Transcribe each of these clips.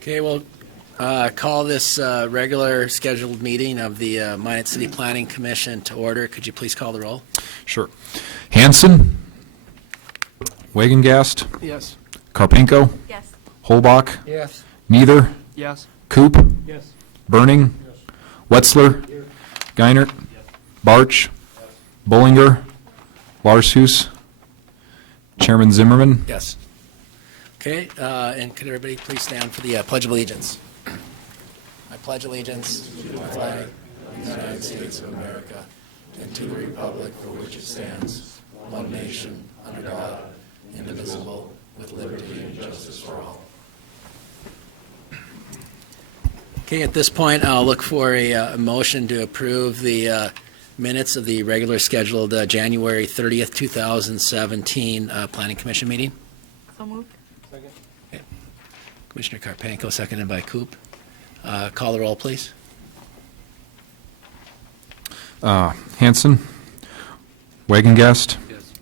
Okay, we'll call this regular scheduled meeting of the Minot City Planning Commission to order. Could you please call the roll? Sure. Hanson? Wagengast? Yes. Karpenko? Yes. Holbach? Yes. Neither? Yes. Coop? Yes. Burning? Wetzler? Geinert? Barch? Bollinger? Larshus? Chairman Zimmerman? Yes. Okay, and could everybody please stand for the Pledge of Allegiance? I pledge allegiance to the flag of the United States of America and to the republic for which it stands, one nation, under God, indivisible, with liberty and justice for all. Okay, at this point, I'll look for a motion to approve the minutes of the regular scheduled January 30th, 2017 Planning Commission meeting. So moved. Second. Commissioner Karpenko, seconded by Coop. Call the roll, please. Hanson? Wagengast? Yes.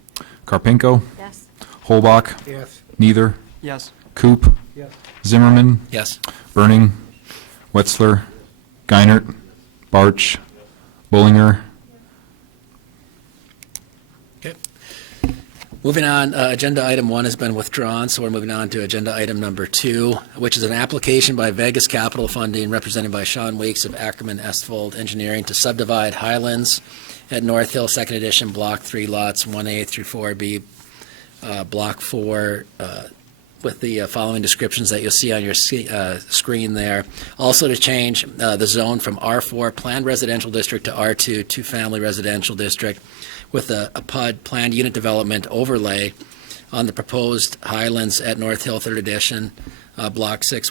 Karpenko? Yes. Holbach? Yes. Neither? Yes. Coop? Yes. Zimmerman? Yes. Burning? Wetzler? Geinert? Barch? Bollinger? Okay. Moving on, agenda item 1 has been withdrawn, so we're moving on to agenda item number 2, which is an application by Vegas Capital Funding, represented by Sean Weeks of Ackerman Estfold Engineering, to subdivide Highlands at North Hill, 2nd Edition, Block 3, lots 1A through 4B, Block 4, with the following descriptions that you'll see on your screen there. Also to change the zone from R4 Planned Residential District to R2 Two-Family Residential District, with a PUD, Planned Unit Development Overlay, on the proposed Highlands at North Hill, 3rd Edition, Block 6,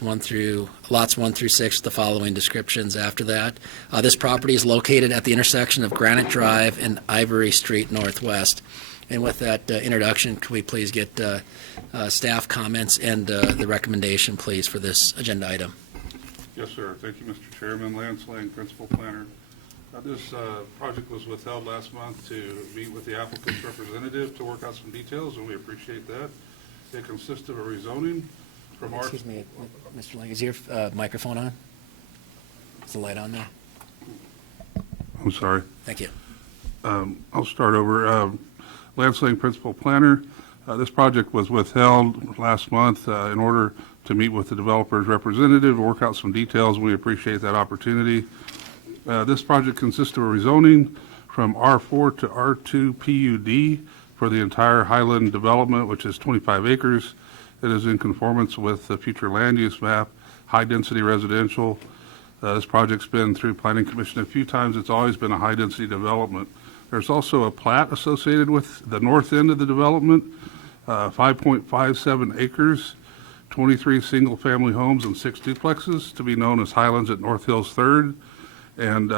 lots 1 through 6, with the following descriptions after that. This property is located at the intersection of Granite Drive and Ivory Street Northwest. And with that introduction, could we please get staff comments and the recommendation, please, for this agenda item? Yes, sir. Thank you, Mr. Chairman. Lance Lang, Principal Planner. This project was withheld last month to meet with the applicant's representative to work out some details, and we appreciate that. It consists of a rezoning from our... Excuse me, Mr. Lang, is your microphone on? Is the light on there? I'm sorry. Thank you. I'll start over. Lance Lang, Principal Planner. This project was withheld last month in order to meet with the developer's representative to work out some details, and we appreciate that opportunity. This project consists of a rezoning from R4 to R2 PUD for the entire Highland development, which is 25 acres. It is in conformance with the future land use map, high-density residential. This project's been through Planning Commission a few times. It's always been a high-density development. There's also a plat associated with the north end of the development, 5.57 acres, 23 single-family homes and 6 duplexes, to be known as Highlands at North Hills 3rd. And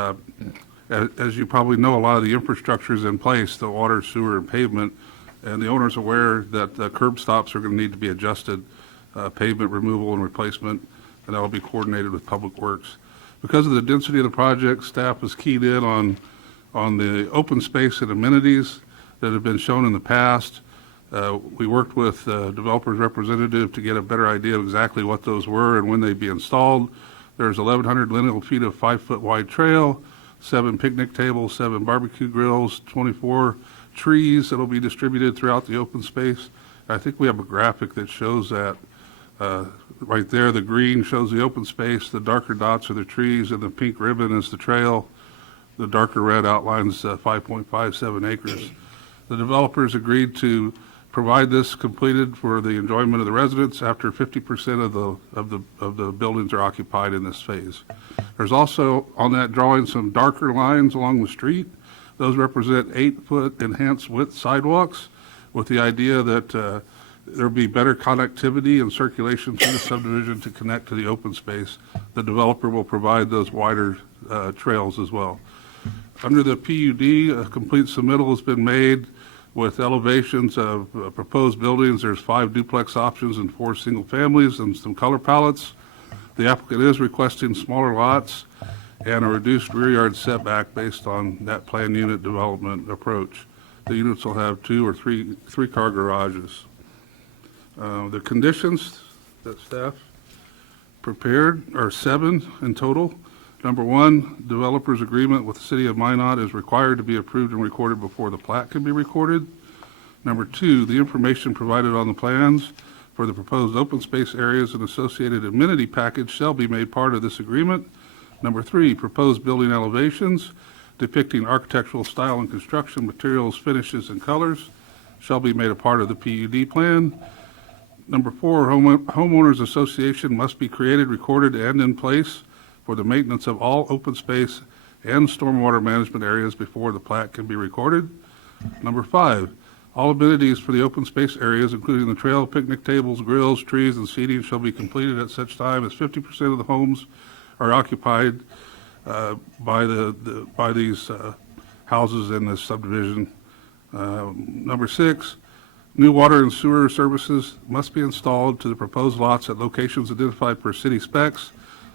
as you probably know, a lot of the infrastructure is in place, the water, sewer, and pavement, and the owner's aware that the curb stops are going to need to be adjusted, pavement removal and replacement, and that will be coordinated with Public Works. Because of the density of the project, staff was keyed in on the open space and amenities that have been shown in the past. We worked with the developer's representative to get a better idea of exactly what those were and when they'd be installed. There's 1,100 lineal feet of 5-foot wide trail, 7 picnic tables, 7 barbecue grills, 24 trees that will be distributed throughout the open space. I think we have a graphic that shows that right there. The green shows the open space, the darker dots are the trees, and the pink ribbon is the trail. The darker red outlines 5.57 acres. The developers agreed to provide this completed for the enjoyment of the residents after 50% of the buildings are occupied in this phase. There's also on that drawing some darker lines along the street. Those represent 8-foot enhanced width sidewalks, with the idea that there'll be better connectivity and circulation through the subdivision to connect to the open space. The developer will provide those wider trails as well. Under the PUD, a complete submittal has been made with elevations of proposed buildings. There's 5 duplex options and 4 single families and some color palettes. The applicant is requesting smaller lots and a reduced rear yard setback based on that planned unit development approach. The units will have 2 or 3 car garages. The conditions that staff prepared, or 7 in total. Number 1, developer's agreement with the city of Minot is required to be approved and recorded before the plat can be recorded. Number 2, the information provided on the plans for the proposed open space areas and associated amenity package shall be made part of this agreement. Number 3, proposed building elevations depicting architectural style and construction materials, finishes, and colors shall be made a part of the PUD plan. Number 4, homeowners association must be created, recorded, and in place for the maintenance of all open space and stormwater management areas before the plat can be recorded. Number 5, all amenities for the open space areas, including the trail, picnic tables, grills, trees, and seating, shall be completed at such time as 50% of the homes are occupied by these houses in this subdivision. Number 6, new water and sewer services must be installed to the proposed lots at locations identified per city specs.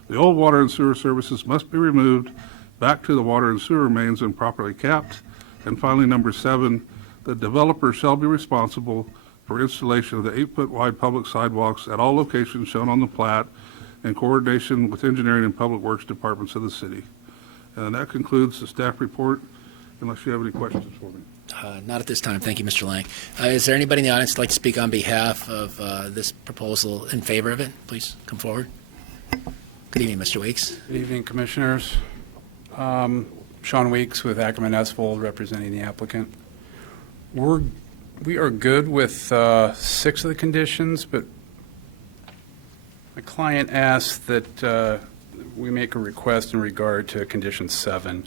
The old water and sewer services must be removed back to the water and sewer mains and properly capped. And finally, number 7, the developer shall be responsible for installation of the 8-foot wide public sidewalks at all locations shown on the plat in coordination with engineering and public works departments of the city. And that concludes the staff report, unless you have any questions for me. Not at this time. Thank you, Mr. Lang. Is there anybody in the audience who'd like to speak on behalf of this proposal in favor of it? Please come forward. Good evening, Mr. Weeks. Good evening, Commissioners. Sean Weeks with Ackerman Esvold, representing the applicant. We are good with 6 of the conditions, but my client asked that we make a request in regard to condition 7.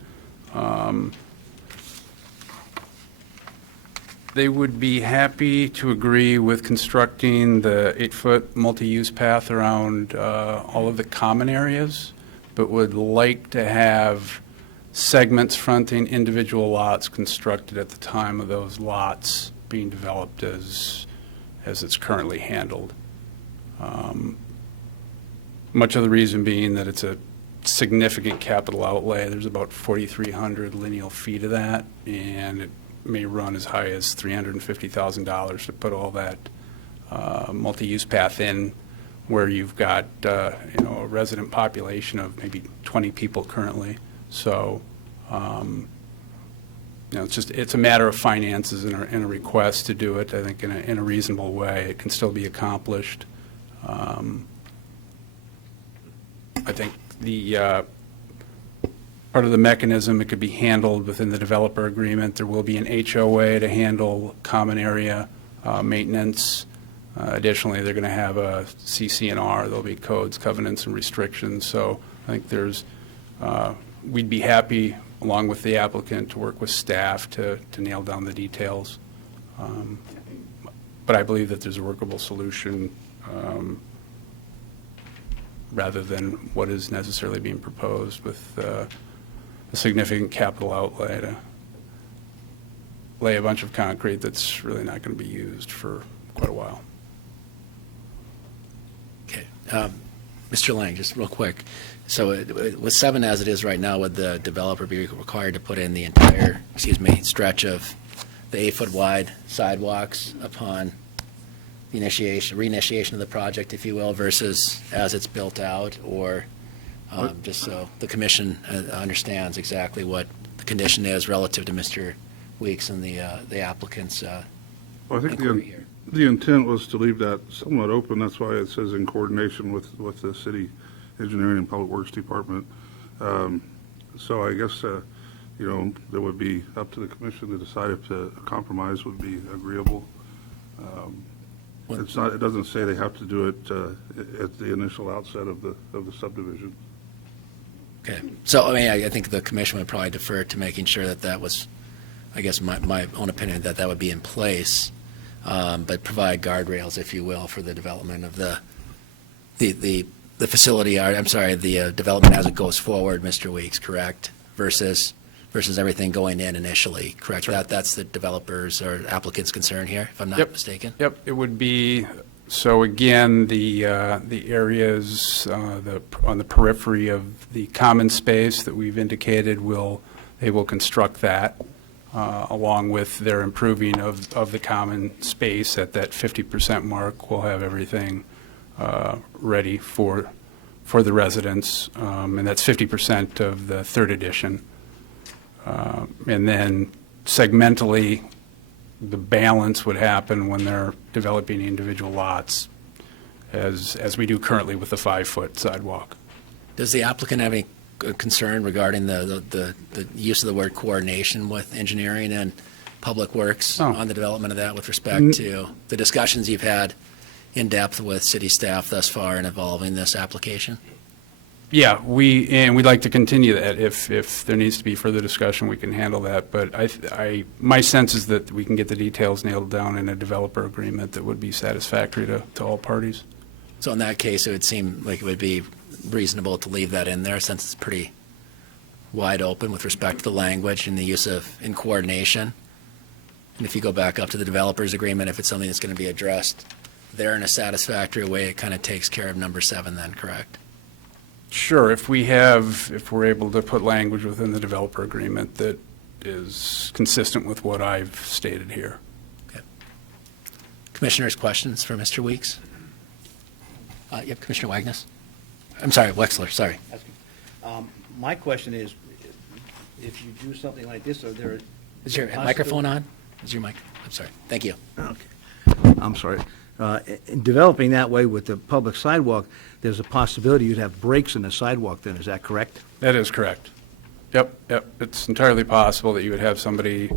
They would be happy to agree with constructing the 8-foot multi-use path around all of the common areas, but would like to have segments fronting individual lots constructed at the time of those lots being developed as it's currently handled. Much of the reason being that it's a significant capital outlay. There's about 4,300 lineal feet of that, and it may run as high as $350,000 to put all that multi-use path in, where you've got a resident population of maybe 20 people currently. So it's a matter of finances and a request to do it. I think in a reasonable way, it can still be accomplished. I think the part of the mechanism, it could be handled within the developer agreement. There will be an HOA to handle common area maintenance. Additionally, they're going to have a CC&R. There'll be codes, covenants, and restrictions. So I think we'd be happy, along with the applicant, to work with staff to nail down the details. But I believe that there's a workable solution rather than what is necessarily being proposed with a significant capital outlay to lay a bunch of concrete that's really not going to be used for quite a while. Okay. Mr. Lang, just real quick. So with 7 as it is right now, would the developer be required to put in the entire, stretch of the 8-foot wide sidewalks upon the reinitiation of the project, if you will, versus as it's built out, or just so the commission understands exactly what the condition is relative to Mr. Weeks and the applicant's Well, I think inquiry here? the intent was to leave that somewhat open. That's why it says in coordination with the city engineering and public works department. So I guess, that would be up to the commission to decide if a compromise would be agreeable. It doesn't say they have to do it at the initial outset of the subdivision. Okay. So, I think the commission would probably defer to making sure that was, I guess, my own opinion, that would be in place, but provide guardrails, if you will, for the development of the facility, the development as it goes forward, Mr. Weeks, correct? Versus everything going in initially, correct? Right. That's the developer's or applicant's concern here, if I'm not mistaken? Yep, it would be, so again, the areas on the periphery of the common space that we've indicated, they will construct that along with their improving of the common space at that 50% mark. We'll have everything ready for for the residents, and that's 50% of the third edition. And then segmentally, the balance would happen when they're developing individual lots, as we do currently with the 5-foot sidewalk. Does the applicant have any concern regarding the use of the word coordination with engineering and public works Oh. on the development of that with respect to the discussions you've had in depth with city staff thus far in evolving this application? Yeah, we'd like to continue that. If there needs to be further discussion, we can handle that. But my sense is that we can get the details nailed down in a developer agreement that would be satisfactory to all parties. So in that case, it would seem like it would be reasonable to leave that in there since it's pretty wide open with respect to the language and the use of in coordination. And if you go back up to the developers agreement, if it's something that's going to be addressed there in a satisfactory way, it kind of takes care of number 7 then, correct? Sure, if we're able to put language within the developer agreement that is consistent with what I've stated here. Commissioners, questions for Mr. Weeks? Yep, Commissioner Wagnus. I'm sorry, Wexler, sorry. My question is, if you do something like this, are there? Is your microphone on? Is your mic? I'm sorry. Thank you. Okay. I'm sorry. In developing that way with the public sidewalk, there's a possibility you'd have breaks in the sidewalk then, is that correct? That is correct. Yep. It's entirely possible that you would have somebody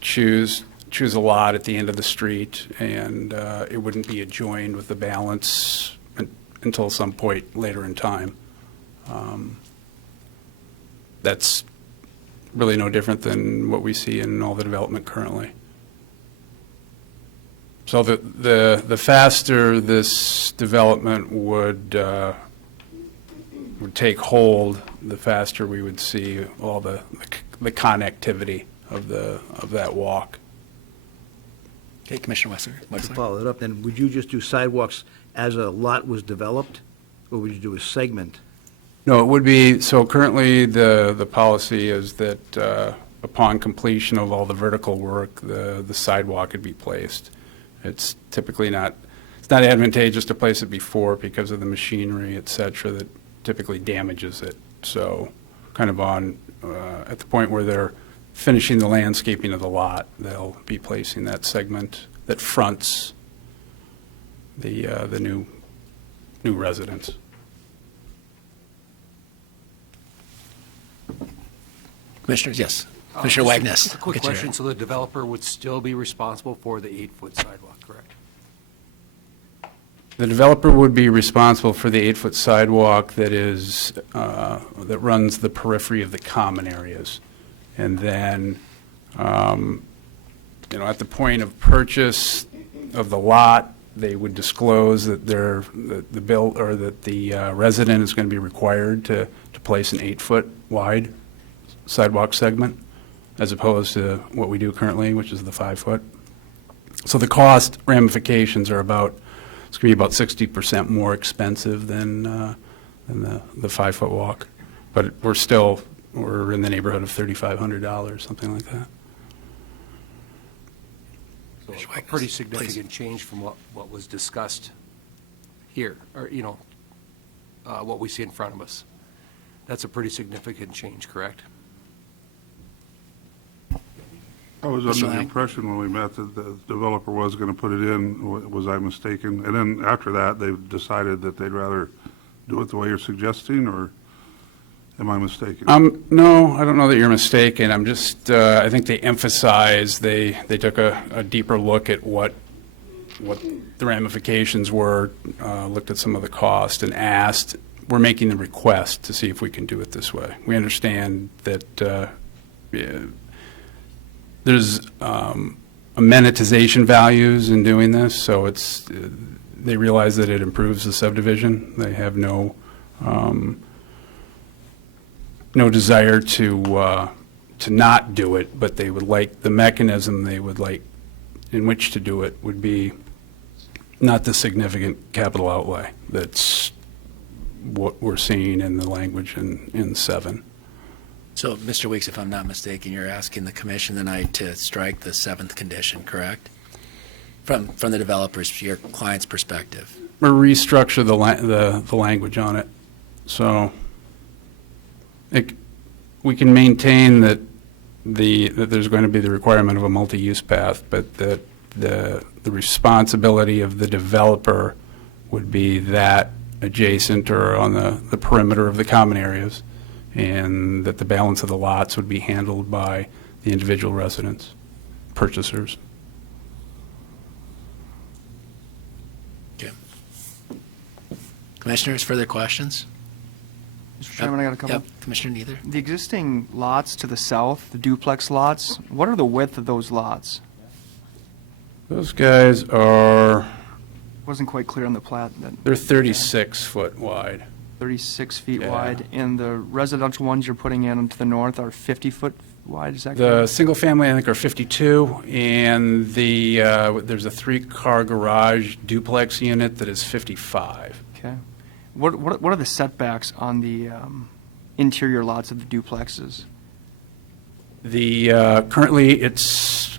choose a lot at the end of the street, and it wouldn't be adjoined with the balance until some point later in time. That's really no different than what we see in all the development currently. So the faster this development would take hold, the faster we would see all the connectivity of that walk. Okay, Commissioner To Wexler. follow it up, then, would you just do sidewalks as a lot was developed, or would you do a segment? No, it would be, so currently the policy is that upon completion of all the vertical work, the sidewalk could be placed. It's typically not advantageous to place it before because of the machinery, et cetera, that typically damages it. So kind of at the point where they're finishing the landscaping of the lot, they'll be placing that segment that fronts the new residence. Commissioners, yes. Commissioner Wagnus. A quick Get your- question, so the developer would still be responsible for the 8-foot sidewalk, correct? The developer would be responsible for the 8-foot sidewalk that runs the periphery of the common areas. And then, at the point of purchase of the lot, they would disclose that the resident is going to be required to place an 8-foot wide sidewalk segment, as opposed to what we do currently, which is the 5-foot. So the cost ramifications are it's going to be about 60% more expensive than the 5-foot walk. But we're in the neighborhood of $3,500, something like that. So a pretty significant change from what was discussed here, or, what we see in front of us. That's a pretty significant change, correct? I was Mr. under the Lang? impression when we met that the developer was going to put it in. Was I mistaken? And then after that, they decided that they'd rather do it the way you're suggesting, or am I mistaken? No, I don't know that you're mistaken. I'm just, I think they emphasized, they took a deeper look at what the ramifications were, looked at some of the cost, and we're making the request to see if we can do it this way. We understand that there's amenitization values in doing this, so they realize that it improves the subdivision. They have no desire to not do it, but they would like the mechanism they would like in which to do it would be not the significant capital outlay. That's what we're seeing in the language in 7. So, Mr. Weeks, if I'm not mistaken, you're asking the commission tonight to strike the 7th condition, correct? From the developer's, your client's perspective. Or restructure the language on it. So we can maintain that that there's going to be the requirement of a multi-use path, but that the responsibility of the developer would be that adjacent or on the perimeter of the common areas, and that the balance of the lots would be handled by the individual residents, purchasers. Okay. Commissioners, further questions? Mr. Chairman, I got a couple. Yep, Commissioner Neither. The existing lots to the south, the duplex lots, what are the width of those lots? Those guys are, Wasn't quite clear on the plat, that they're 36 foot wide. 36 feet Yeah. wide, and the residential ones you're putting in to the north are 50 foot wide, is that The correct? single family, I think, are 52, and there's a 3-car garage duplex unit that is 55. Okay. What are the setbacks on the interior lots of the duplexes? Currently, it's,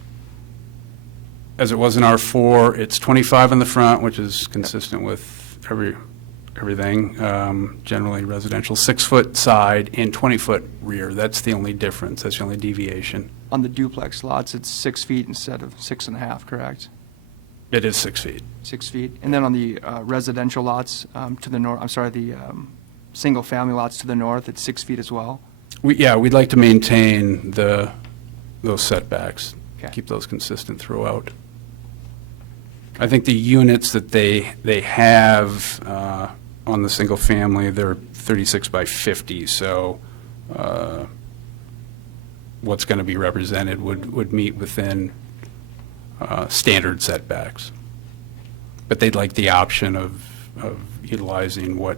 as it was in R4, it's 25 in the front, which is consistent with everything, generally residential, 6-foot side and 20-foot rear. That's the only difference, that's the only deviation. On the duplex lots, it's 6 feet instead of 6.5, correct? It is 6 feet. 6 feet. And then on the residential lots to the north, I'm sorry, the single-family lots to the north, it's 6 feet as well? We'd like to maintain those setbacks, Okay. keep those consistent throughout. I think the units that they have on the single family, they're 36 by 50, so what's going to be represented would meet within standard setbacks. But they'd like the option of utilizing what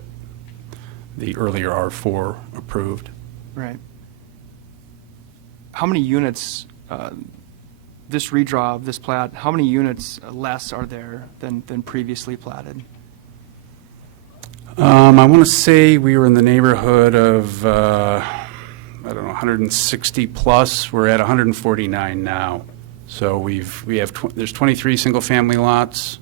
the earlier R4 approved. Right. How many units, this redraw of this plat, how many units less are there than previously platted? I want to say we were in the neighborhood of, I don't know, 160 plus. We're at 149 now. So there's 23 single-family lots.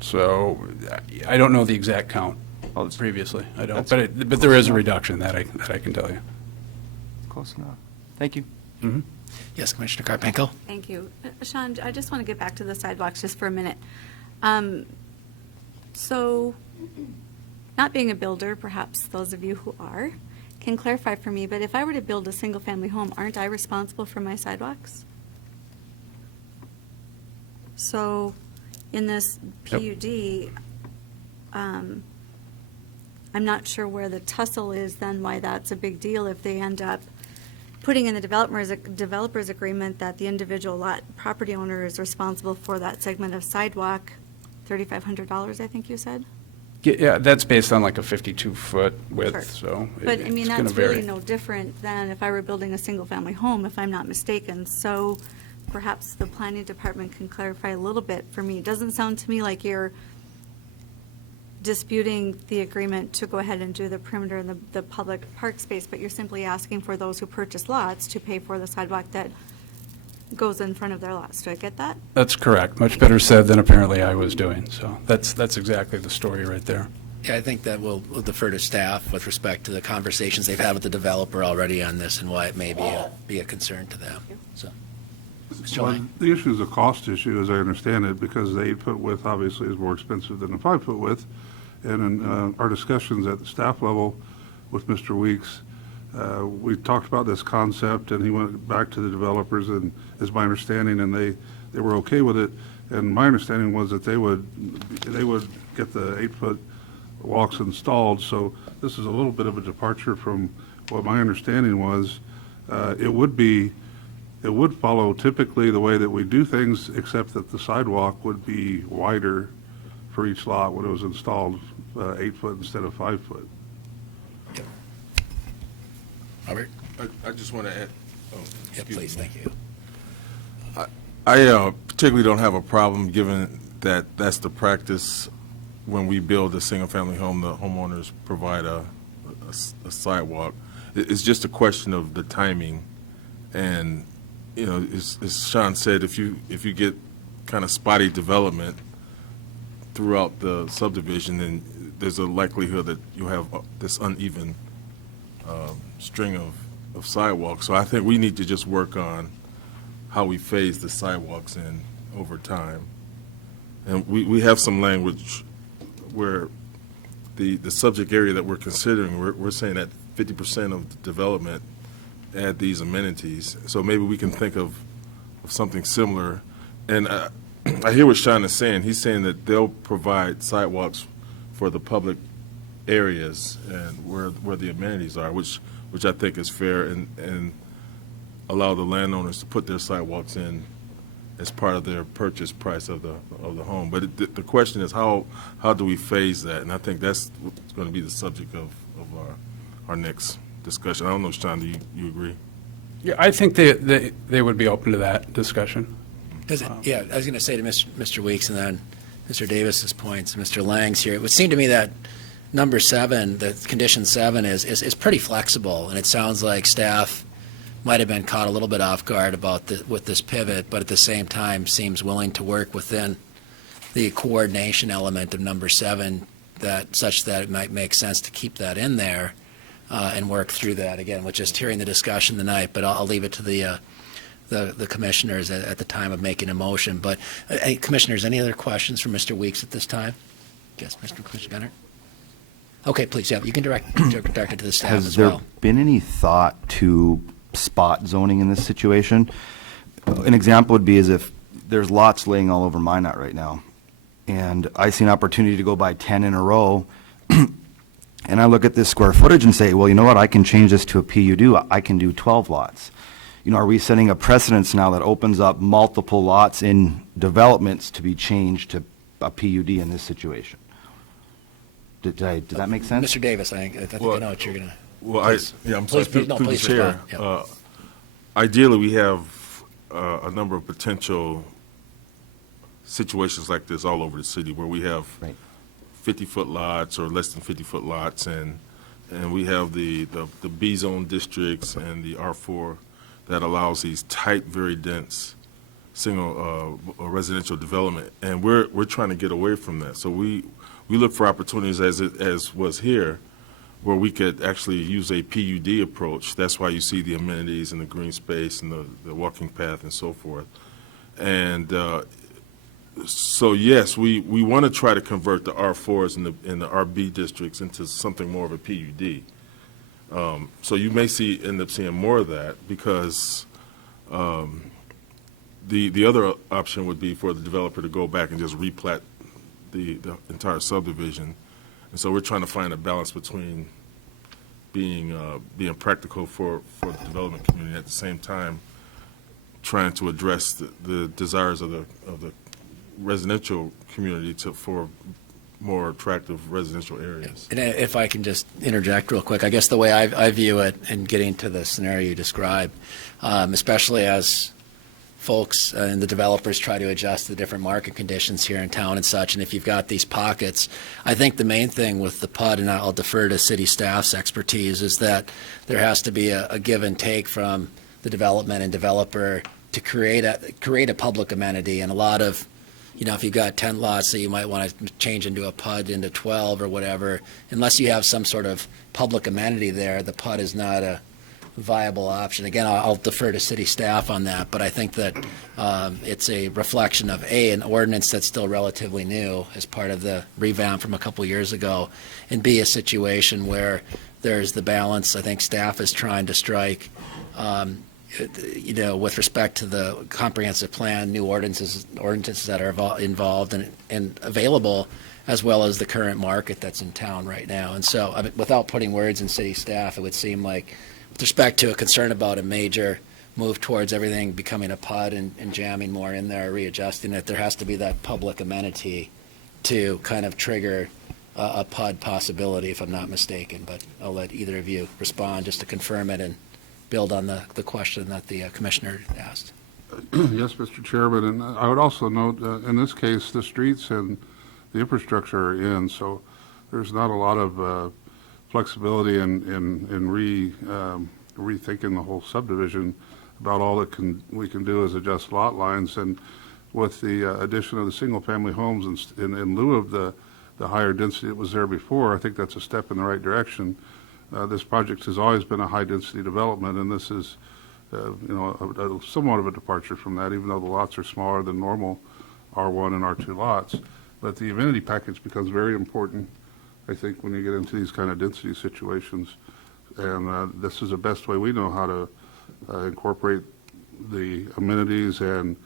So I don't know the exact count previously. I don't, but there is a reduction that I can tell you. Close enough. Thank you. Yes, Commissioner Karpenko? Thank you. Sean, I just want to get back to the sidewalks just for a minute. So, not being a builder, perhaps those of you who are, can clarify for me, but if I were to build a single-family home, aren't I responsible for my sidewalks? So, in this PUD, I'm not sure where the tussle is then, why that's a big deal if they end up putting in the developer's agreement that the individual lot property owner is responsible for that segment of sidewalk, $3,500, I think you said? Yeah, that's based on like a 52-foot width, Sure. so But, I it's mean, going to that's vary. really no different than if I were building a single-family home, if I'm not mistaken. So perhaps the planning department can clarify a little bit for me. It doesn't sound to me like you're disputing the agreement to go ahead and do the perimeter and the public park space, but you're simply asking for those who purchase lots to pay for the sidewalk that goes in front of their lots. Do I get that? That's correct. Much better said than apparently I was doing. So that's exactly the story right there. Yeah, I think that we'll defer to staff with respect to the conversations they've had with the developer already on this and why it may be a concern to them, so. Mr. Well, Lang? the issue is a cost issue, as I understand it, because the 8-foot width obviously is more expensive than the 5-foot width. And in our discussions at the staff level with Mr. Weeks, we talked about this concept, and he went back to the developers, and is my understanding, and they were okay with it. And my understanding was that they would get the 8-foot walks installed. So this is a little bit of a departure from what my understanding was. It would follow typically the way that we do things, except that the sidewalk would be wider for each lot when it was installed, 8-foot instead of 5-foot. Robert? I just want to add. Oh, Yeah, excuse please, me. thank you. I particularly don't have a problem, given that that's the practice when we build a single-family home. The homeowners provide a sidewalk. It's just a question of the timing, and as Sean said, if you get kind of spotty development, throughout the subdivision, then there's a likelihood that you'll have this uneven string of sidewalks. So I think we need to just work on how we phase the sidewalks in over time. And we have some language where the subject area that we're considering, we're saying that 50% of the development add these amenities. So maybe we can think of something similar. And I hear what Sean is saying. He's saying that they'll provide sidewalks for the public areas and where the amenities are, which I think is fair, and allow the landowners to put their sidewalks in as part of their purchase price of the home. But the question is, how do we phase that? And I think that's what's going to be the subject of our next discussion. I don't know, Sean, do you agree? Yeah, I think they would be open to that discussion. Yeah, I was going to say to Mr. Weeks and then Mr. Davis's points, and Mr. Lang's here, it would seem to me that number 7, the condition 7 is pretty flexible, and it sounds like staff might have been caught a little bit off guard with this pivot, but at the same time seems willing to work within the coordination element of number 7, such that it might make sense to keep that in there and work through that. Again, with just hearing the discussion tonight, but I'll leave it to the commissioners at the time of making a motion. But commissioners, any other questions from Mr. Weeks at this time? Yes, Mr. Commissioner Gunner? Okay, please, yeah, you can direct it to the staff Has as there well. been any thought to spot zoning in this situation? An example would be as if there's lots laying all over Minot right now, and I see an opportunity to go buy 10 in a row, and I look at this square footage and say, well, you know what, I can change this to a PUD. I can do 12 lots. You know, are we setting a precedence now that opens up multiple lots in developments to be changed to a PUD in this situation? Did that make sense? Mr. Davis, I think I know what you're going to. Well, I'm Please, sorry, no, through the please chair. respond. Ideally, we have a number of potential situations like this all over the city where we have Right. 50-foot lots or less than 50-foot lots, and we have the B-zone districts and the R4 that allows these tight, very dense single residential development, and we're trying to get away from that. So we look for opportunities as was here, where we could actually use a PUD approach. That's why you see the amenities and the green space and the walking path and so forth. And so yes, we want to try to convert the R4s and the RB districts into something more of a PUD. So you may end up seeing more of that, because the other option would be for the developer to go back and just replat the entire subdivision. And so we're trying to find a balance between being practical for the development community, at the same time trying to address the desires of the residential community for more attractive residential areas. And if I can just interject real quick, I guess the way I view it, and getting to the scenario you described, especially as folks and the developers try to adjust to the different market conditions here in town and such, and if you've got these pockets, I think the main thing with the PUD, and I'll defer to city staff's expertise, is that there has to be a give and take from the development and developer to create a public amenity. And a lot of, if you've got 10 lots that you might want to change into a PUD into 12 or whatever, unless you have some sort of public amenity there, the PUD is not a viable option. Again, I'll defer to city staff on that, but I think that it's a reflection of, A, an ordinance that's still relatively new as part of the revamp from a couple years ago, and B, a situation where there's the balance I think staff is trying to strike, with respect to the comprehensive plan, new ordinances that are involved and available, as well as the current market that's in town right now. And so, without putting words in city staff, it would seem like, with respect to a concern about a major move towards everything becoming a PUD and jamming more in there, readjusting it, there has to be that public amenity to kind of trigger a PUD possibility, if I'm not mistaken. But I'll let either of you respond just to confirm it and build on the question that the commissioner asked. Yes, Mr. Chairman, and I would also note, in this case, the streets and the infrastructure are in, so there's not a lot of flexibility in rethinking the whole subdivision. About all that we can do is adjust lot lines, and with the addition of the single-family homes in lieu of the higher density that was there before, I think that's a step in the right direction. This project has always been a high-density development, and this is, somewhat of a departure from that, even though the lots are smaller than normal R1 and R2 lots. But the amenity package becomes very important, I think, when you get into these kind of density situations. And this is the best way we know how to incorporate the amenities and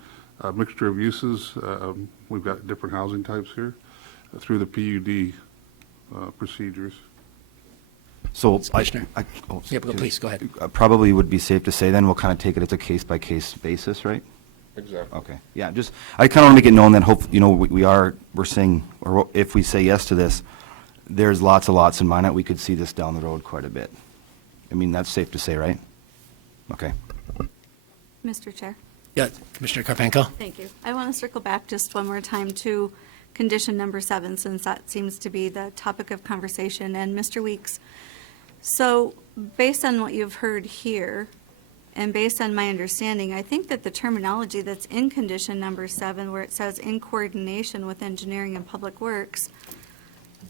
a mixture of uses. We've got different housing types here through the PUD procedures. So Commissioner? excuse Yeah, please, me. go ahead. Probably would be safe to say then we'll kind of take it as a case-by-case basis, right? Exactly. Okay, yeah, just, I kind of want to make it known that we're saying, or if we say yes to this, there's lots of lots in Minot, we could see this down the road quite a bit. I mean, that's safe to say, right? Okay. Mr. Chair. Yeah, Commissioner Karpenko? Thank you. I want to circle back just one more time to condition number 7, since that seems to be the topic of conversation. And Mr. Weeks, so based on what you've heard here, and based on my understanding, I think that the terminology that's in condition number 7, where it says in coordination with engineering and public works,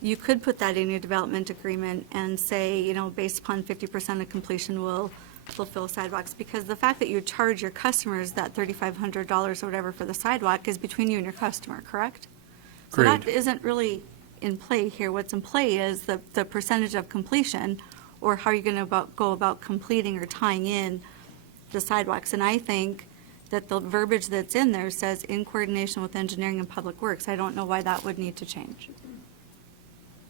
you could put that in your development agreement and say, based upon 50% of completion will fulfill sidewalks, because the fact that you charge your customers that $3,500 or whatever for the sidewalk is between you and your customer, correct? So that Agreed. isn't really in play here. What's in play is the percentage of completion, or how you're going to go about completing or tying in the sidewalks. And I think that the verbiage that's in there says in coordination with engineering and public works. I don't know why that would need to change.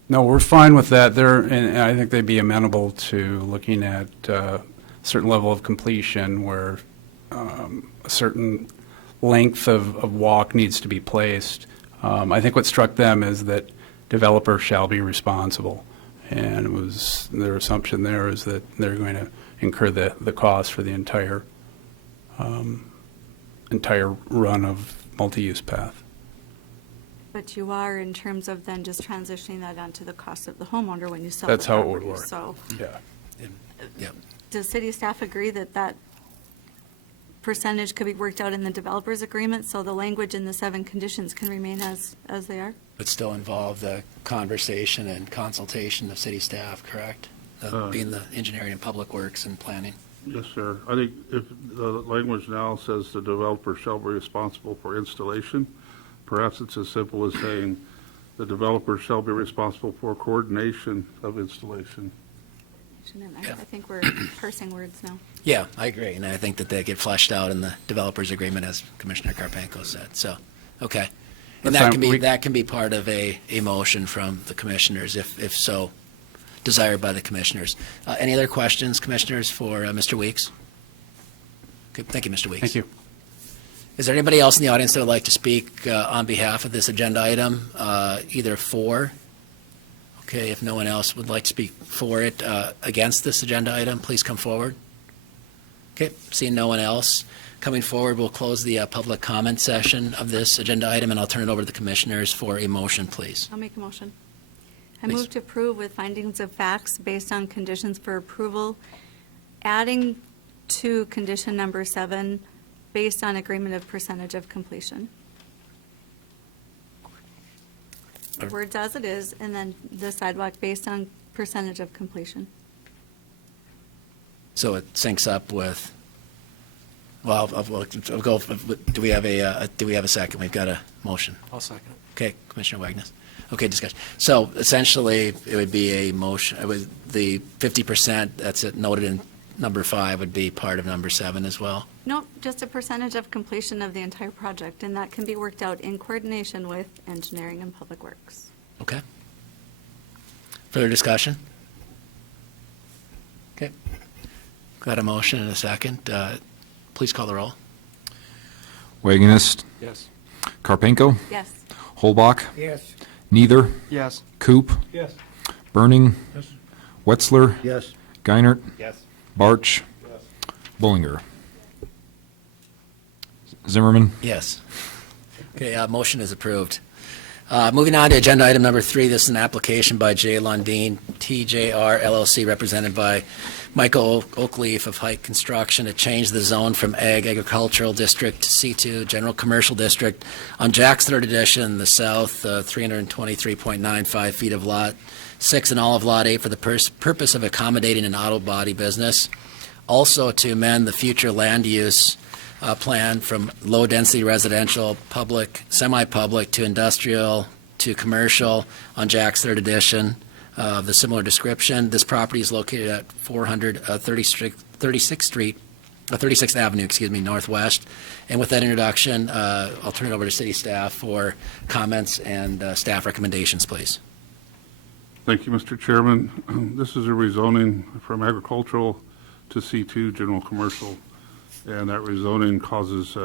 No, we're fine with that. And I think they'd be amenable to looking at a certain level of completion where a certain length of walk needs to be placed. I think what struck them is that developer shall be responsible. And it was, their assumption there is that they're going to incur the cost for the entire run of multi-use path. But you are in terms of then just transitioning that onto the cost of the homeowner when you sell That's the how it property. would work. So Yeah. Yeah. does city staff agree that that percentage could be worked out in the developer's agreement, so the language in the 7 conditions can remain as they are? But still involve the conversation and consultation of city staff, correct? Being the engineering and public works and planning. Yes, sir. I think if the language now says the developer shall be responsible for installation, perhaps it's as simple as saying the developer shall be responsible for coordination of installation. I think we're parsing words now. Yeah, I agree, and I think that they get fleshed out in the developer's agreement, as Commissioner Karpenko said, so, okay. And That's that can be part of a motion from the commissioners, if so desired by the commissioners. Any other questions, commissioners, for Mr. Weeks? Okay, thank you, Mr. Weeks. Thank you. Is there anybody else in the audience that would like to speak on behalf of this agenda item, either for? Okay, if no one else would like to speak for it, against this agenda item, please come forward. Okay, seeing no one else coming forward, we'll close the public comment session of this agenda item, and I'll turn it over to the commissioners for a motion, please. I'll make a motion. I Please. move to approve with findings of facts based on conditions for approval, adding to condition number 7, based on agreement of percentage of completion. Words as it is, and then the sidewalk based on percentage of completion. So it syncs up with, well, I'll go, do we have a second? We've got a motion. I'll second it. Okay, Commissioner Wagner. Okay, discussion. So essentially, it would be a motion, the 50% that's noted in number 5 would be part of number 7 as well? Nope, just a percentage of completion of the entire project, and that can be worked out in coordination with engineering and public works. Okay. Further discussion? Okay. Got a motion and a second. Please call the roll. Wagonist, Yes. Karpenko, Yes. Holbach, Yes. Neither, Yes. Coop, Yes. Burning, Yes. Wetzler, Yes. Geinert, Yes. Barch, Bullinger. Zimmerman, Yes. Okay, motion is approved. Moving on to agenda item number 3, this is an application by J. Lundeen, TJR LLC, represented by Michael Oakleaf of Height Construction, to change the zone from agricultural district to C2 general commercial district on Jack's third edition, the south 323.95 feet of lot 6 and all of lot 8 for the purpose of accommodating an auto body business. Also to amend the future land use plan from low-density residential, public, semi-public, to industrial, to commercial on Jack's third edition of the similar description. This property is located at 36th Avenue, Northwest. And with that introduction, I'll turn it over to city staff for comments and staff recommendations, please. Thank you, Mr. Chairman. This is a rezoning from agricultural to C2 general commercial, and that rezoning causes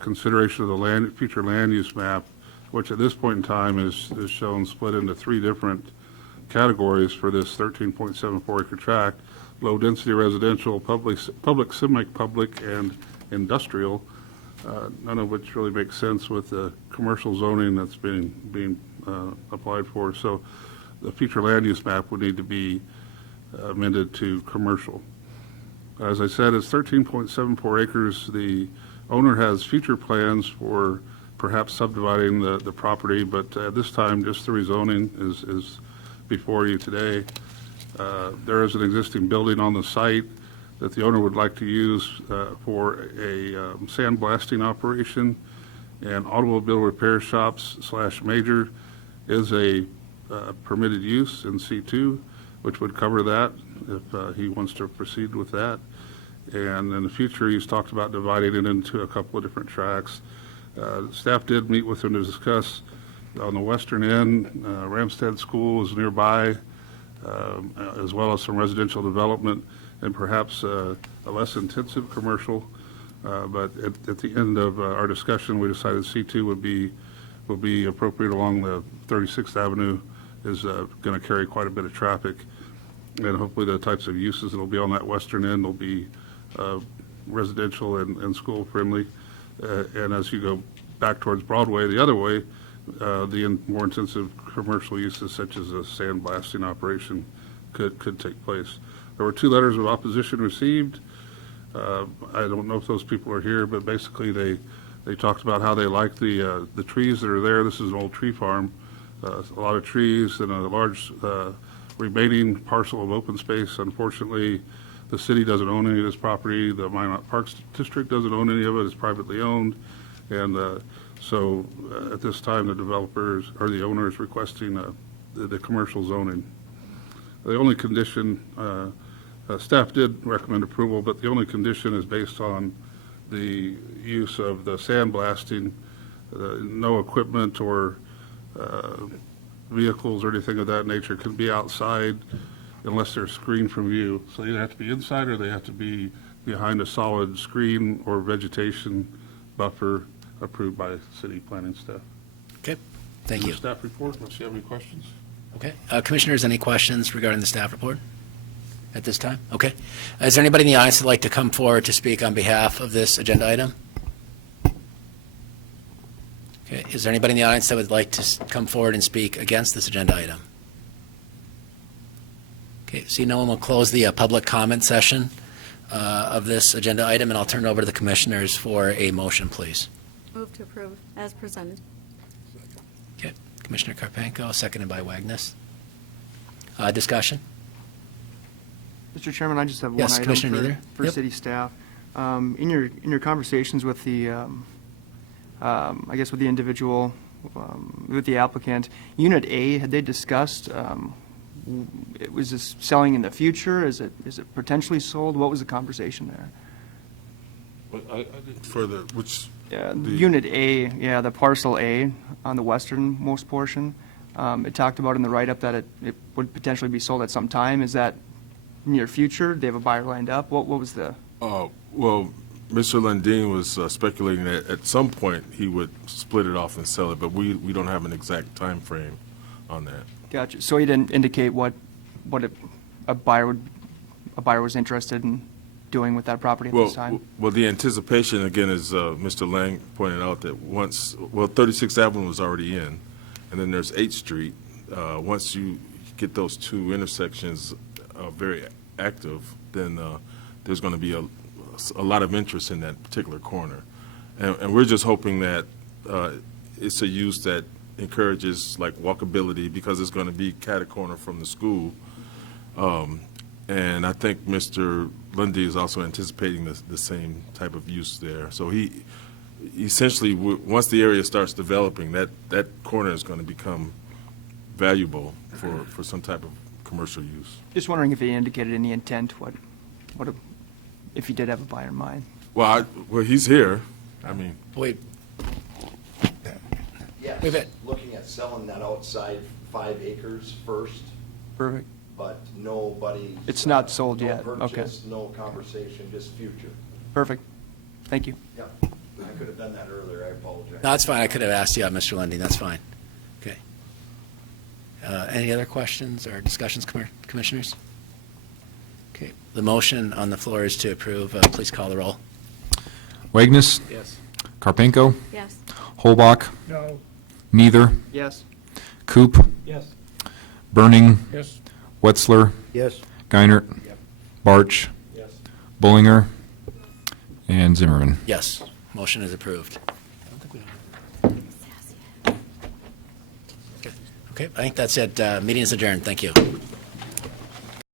consideration of the future land use map, which at this point in time is shown split into 3 different categories for this 13.74 acre tract: low-density residential, public, semi-public, and industrial, none of which really makes sense with the commercial zoning that's being applied for. So the future land use map would need to be amended to commercial. As I said, it's 13.74 acres. The owner has future plans for perhaps subdividing the property, but at this time, just the rezoning is before you today. There is an existing building on the site that the owner would like to use for a sandblasting operation, and automobile repair shops / major is a permitted use in C2, which would cover that if he wants to proceed with that. And in the future, he's talked about dividing it into a couple of different tracts. Staff did meet with him to discuss on the western end, Ramstead School is nearby, as well as some residential development and perhaps a less intensive commercial. But at the end of our discussion, we decided C2 would be appropriate along the 36th Avenue, is going to carry quite a bit of traffic. And hopefully the types of uses that will be on that western end will be residential and school friendly. And as you go back towards Broadway, the other way, the more intensive commercial uses such as a sandblasting operation could take place. There were 2 letters of opposition received. I don't know if those people are here, but basically they talked about how they like the trees that are there. This is an old tree farm, a lot of trees and a large remaining parcel of open space. Unfortunately, the city doesn't own any of this property. The Minot Parks District doesn't own any of it. It's privately owned. And so at this time, the developers or the owner is requesting the commercial zoning. The only condition, staff did recommend approval, but the only condition is based on the use of the sandblasting. No equipment or vehicles or anything of that nature can be outside unless they're screened from view. So they either have to be inside or they have to be behind a solid screen or vegetation buffer approved by city planning staff. Okay, thank you. Staff report, unless you have any questions. Okay, commissioners, any questions regarding the staff report at this time? Okay. Is there anybody in the audience that'd like to come forward to speak on behalf of this agenda item? Okay, is there anybody in the audience that would like to come forward and speak against this agenda item? Okay, see no one, will close the public comment session of this agenda item, and I'll turn it over to the commissioners for a motion, please. Move to approve as presented. Okay, Commissioner Karpenko, seconded by Wagnus. Discussion? Mr. Chairman, I just have one Yes, item Commissioner Neither. for Yep. city staff. In your conversations with the, I guess with the individual, with the applicant, Unit A, had they discussed, was this selling in the future? Is it potentially sold? What was the conversation there? For the, which, Yeah, The- Unit A, yeah, the parcel A on the westernmost portion. It talked about in the write-up that it would potentially be sold at some time. Is that near future? They have a buyer lined up? What was the? well, Mr. Lundeen was speculating that at some point he would split it off and sell it, but we don't have an exact time frame on that. Gotcha. So he didn't indicate what a buyer was interested in doing with that property at Well, this time? well, the anticipation, again, as Mr. Lang pointed out, that 36th Avenue was already in, and then there's 8th Street. Once you get those two intersections very active, then there's going to be a lot of interest in that particular corner. And we're just hoping that it's a use that encourages like walkability, because it's going to be cat-a-corner from the school. And I think Mr. Lundy is also anticipating the same type of use there. So he essentially, once the area starts developing, that corner is going to become valuable for some type of commercial use. Just wondering if he indicated any intent, if he did have a buyer in mind. Well, he's here. I mean, Wait, Yes, Wait a minute. looking at selling that outside 5 acres first, Perfect. but nobody. It's not sold yet, No okay. purchase, no conversation, just future. Perfect. Thank you. Yep, I could have done that earlier, I apologize. no, that's fine. I could have asked you, Mr. Lundy. That's fine. Okay. Any other questions or discussions, commissioners? Okay. The motion on the floor is to approve. Please call the roll. Wagner, Yes. Karpenko, Yes. Holbach, No. Neither, Yes. Coop, Yes. Burning, Yes. Wetzler, Yes. Geinert, Barch, Yes. Bullinger, and Zimmerman. Yes. Motion is approved. Okay, I think that's it. Meeting is adjourned. Thank you.